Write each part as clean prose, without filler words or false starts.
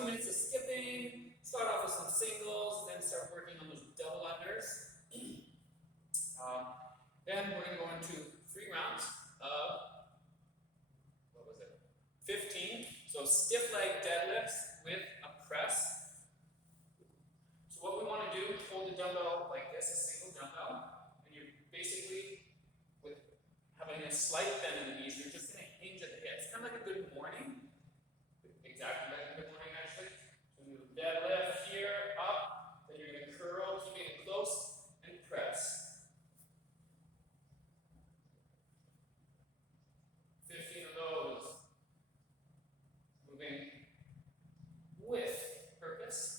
2 minutes of skipping. Start off with some singles, then start working on those double unders. Then we're going to go into 3 rounds of, 15. So stiff leg deadlifts with a press. So what we want to do, hold the dumbbell like this, a single dumbbell, and you're basically, with having a slight bend in the knees, you're just going to hinge at the hips. Kind of like a good morning. Exactly like a good morning, actually. So you deadlift here, up, then you're going to curl, keeping it close, and press. 15 of those. Moving with purpose.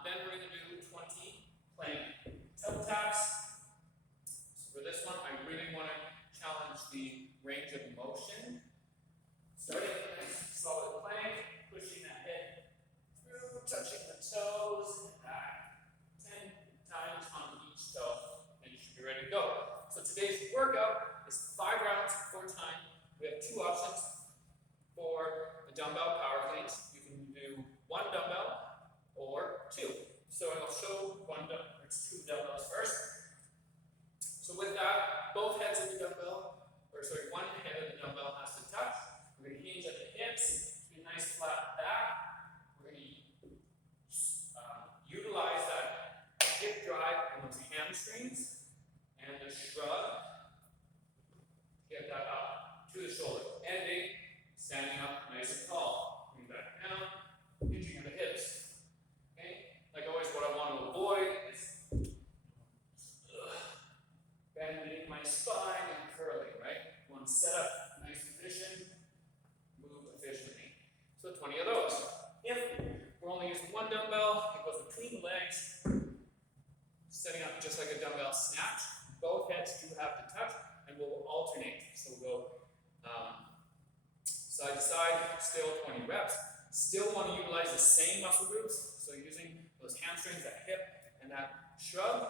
Then we're going to do 20 plank toe taps. So for this one, I really want to challenge the range of motion. Starting with a nice solid plank, pushing that head through, touching the toes and back. 10 times on each toe, and you should be ready to go. So today's workout is 5 rounds, 4 times. We have 2 options for the dumbbell power cleans. You can do 1 dumbbell or 2. So I'll show 2 dumbbells first. So with that, both heads of the dumbbell, one head of the dumbbell has to touch. We're going to hinge at the hips, do a nice flat back. We're going to utilize that hip drive and those hamstrings and the shrug. Get that up to the shoulder. Ending, standing up nice and tall. Bring back down, hinging at the hips. Okay? Like always, what I want to avoid is bending my spine and curling, right? You want to set up a nice position, move efficiently. So 20 of those. If we're only using 1 dumbbell, it goes between the legs, setting up just like a dumbbell snatch. Both heads do have to touch, and we'll alternate. So we'll go side to side, still 20 reps. Still want to utilize the same muscle groups, so using those hamstrings, that hip, and that shrug.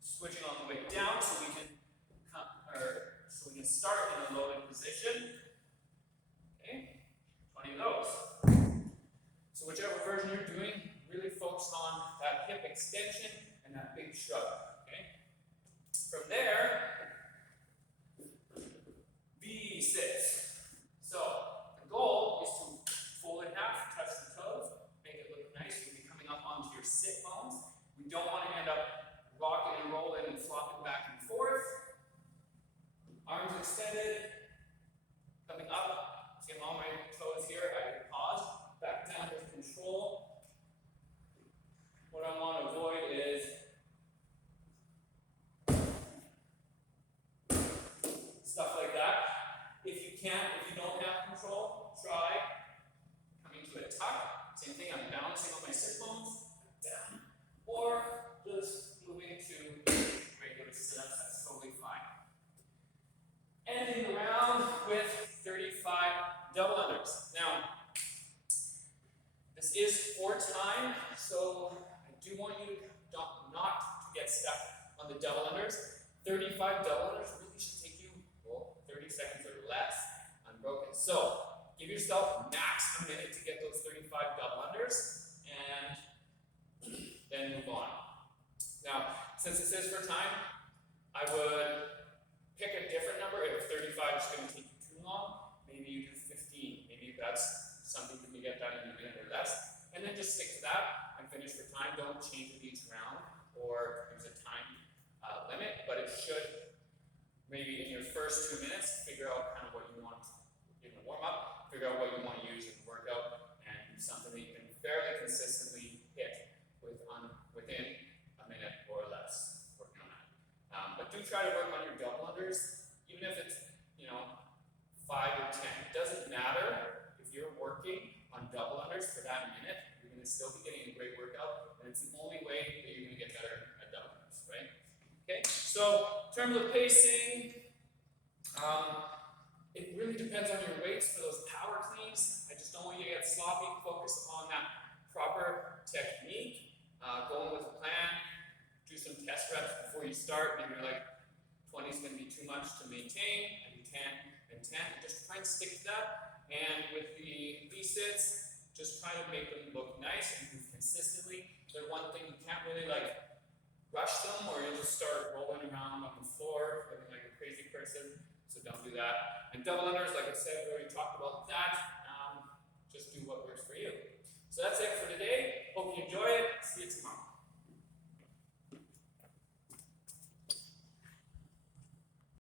Switching on the way down so we can start in a loaded position. Okay, 20 of those. So whichever version you're doing, really focus on that hip extension and that big shrug. Okay. From there, V6. So the goal is to fold in half, touch the toes, make it look nice. You'll be coming up onto your sit bones. We don't want to end up rocking and rolling and flopping back and forth. Arms extended, coming up. See, I'm on my toes here. I can pause, back down with control. What I want to avoid is stuff like that. If you don't have control, try coming to a tuck. Same thing, I'm balancing on my sit bones, down. Or just moving to regular sit-ups, that's totally fine. Ending the round with 35 double unders. Now, this is for time, so I do want you not to get stuck on the double unders. 35 double unders really should take you 30 seconds or less unbroken. So give yourself max a minute to get those 35 double unders, and then move on. Now, since this is for time, I would pick a different number. If 35 is going to take you too long, maybe you do 15. Maybe that's something that you get done in a minute or less. And then just stick to that and finish for time. Don't change with each round or use a time limit, but it should, maybe in your first 2 minutes, figure out kind of what you want in the warm-up, figure out what you want to use in the workout, and something that you can fairly consistently hit within a minute or less, working on that. But do try to work on your double unders, even if it's 5 or 10. It doesn't matter if you're working on double unders for that minute. You're going to still be getting a great workout, and it's the only way that you're going to get better at double unders, right? Okay. So in terms of pacing, it really depends on your weights for those power cleans. I just don't want you to get sloppy. Focus on that proper technique. Going with a plan. Do some test reps before you start. Maybe you're like 20 is going to be too much to maintain. I do 10 and 10. Just try and stick to that. And with the V6 sits, just try to make them look nice and move consistently. But one thing, you can't really like rush them or you'll just start rolling around on the floor looking like a crazy person. So don't do that. And double unders, like I said, we already talked about that.